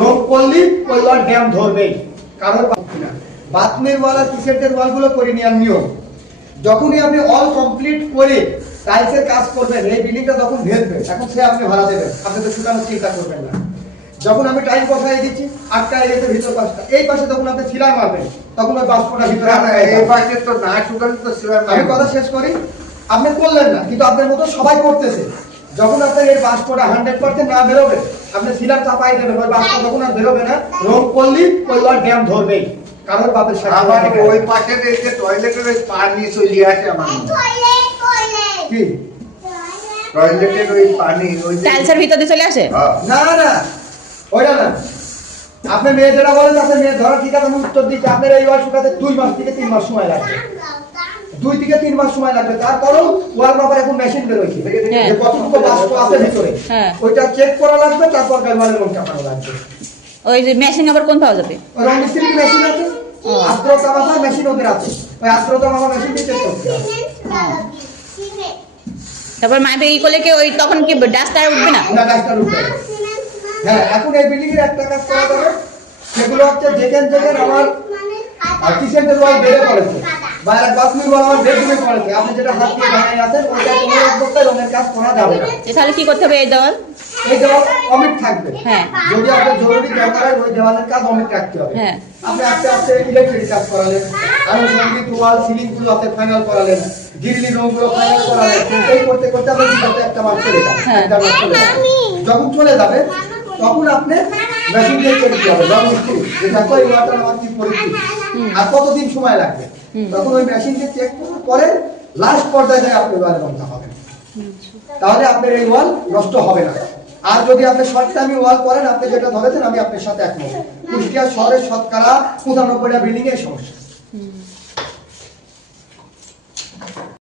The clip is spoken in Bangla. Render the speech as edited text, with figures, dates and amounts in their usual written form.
রোগ করলে ওই ওয়াল ড্যাম ধরবেই, কারোর না। বাথরুমের ওয়াল আর কিচেনের ওয়ালগুলো করে নেওয়ার নিয়ম, যখনই আপনি অল কমপ্লিট করে টাইলসের কাজ করবেন, এই বিল্ডিংটা যখন ভেঙবে এখন সে আপনি ভাড়া দেবেন, আপনি তো শুকানোর চিন্তা করবেন না। যখন আমি টাইল বসাই দিচ্ছি 8টা এরিয়াতে ভিতর পাঁচটা, এই পাশে যখন আপনি সিলাই মারবেন তখন ওই বাষ্পটা ভিতরে এই পাশে তো না শুকালে তো সিলাই আমি কথা শেষ করি। আপনি করলেন না, কিন্তু আপনার মতো সবাই করতেছে। যখন আপনার এই বাষ্পটা 100% না বেরোবে, আপনি সিলার চাপাই দেবেন, ওই বাষ্প যখন আর বেরোবে না, রোগ করলে ওই ওয়াল ড্যাম ধরবেই, কারোর বাপের সাথে। আবার ওই পাশে এই যে টয়লেটের ওই পানি চলে আসে আমার কি টয়লেটের ওই পানি ওই টাইলসের ভিতরে চলে আসে? না না ওইটা না, আপনি মেয়ে যেটা বলেন আপনার মেয়ে ধরা ঠিক আছে, আমি উত্তর দিচ্ছি। আপনার এই ওয়াল শুকাতে 2 মাস থেকে 3 মাস সময় লাগবে, 2 থেকে 3 মাস সময় লাগবে। তারপরও ওয়াল মাপার এখন মেশিন বেরোইছে, যে কতটুকু বাষ্প আছে ভিতরে ওইটা চেক করা লাগবে, তারপর ওয়ালের রং চাপানো লাগবে। ওই যে মেশিন আবার কোন পাওয়া যাবে? ওই রং মিস্ত্রি মেশিন আছে, আর্দ্রতা মাপার মেশিন ওদের আছে, ওই আর্দ্রতা মাপার মেশিন দিয়ে চেক করতে হবে। তারপর মাইপে ই করলে কি ওই তখন কি ডাস্টার উঠবে না? না, ডাক্তার উঠবে না। হ্যাঁ, এখন এই বিল্ডিং এর একটা কাজ করা যাবে, সেগুলো হচ্ছে যেখানে আমার কিচেনের ওয়াল বেড়ে পড়েছে বা বাথরুমের ওয়াল আমার বেডরুমে পড়েছে, আপনি যেটা হাত দিয়ে বানিয়ে আছেন ওইটা কোনো অবস্থায় রঙের কাজ করা যাবে না। তাহলে কি করতে হবে? এই দেওয়াল এই দেওয়াল অমিট থাকবে। হ্যাঁ। যদি আপনার জরুরি দরকার হয় ওই দেওয়ালের কাজ অমিট রাখতে হবে। হ্যাঁ। আপনি আস্তে আস্তে ইলেকট্রিক কাজ করালেন, আনুষঙ্গিক ওয়াল সিলিং গুলো আপনি ফাইনাল করালেন, গিরলি রংগুলো ফাইনাল করালেন, এই করতে করতে আপনি বিগত একটা মাস চলে যাবে, একটা মাস চলে যাবে। যখন চলে যাবে তখন আপনি মেশিন দিয়ে চেক করতে হবে, রং মিস্ত্রি যে দেখো এই ওয়ালটা আমার কি পরিস্থিতি আর কতদিন সময় লাগবে, তখন ওই মেশিন দিয়ে চেক করার পরে লাস্ট পর্যায়ে আপনি ওয়াল রংটা হবে, তাহলে আপনার এই ওয়াল নষ্ট হবে না। আর যদি আপনি শর্ট টাইমে ওয়াল করেন, আপনি যেটা ধরেছেন আমি আপনার সাথে একমত, কুষ্টিয়া শহরের শতকরা 95টা বিল্ডিং এর সমস্যা।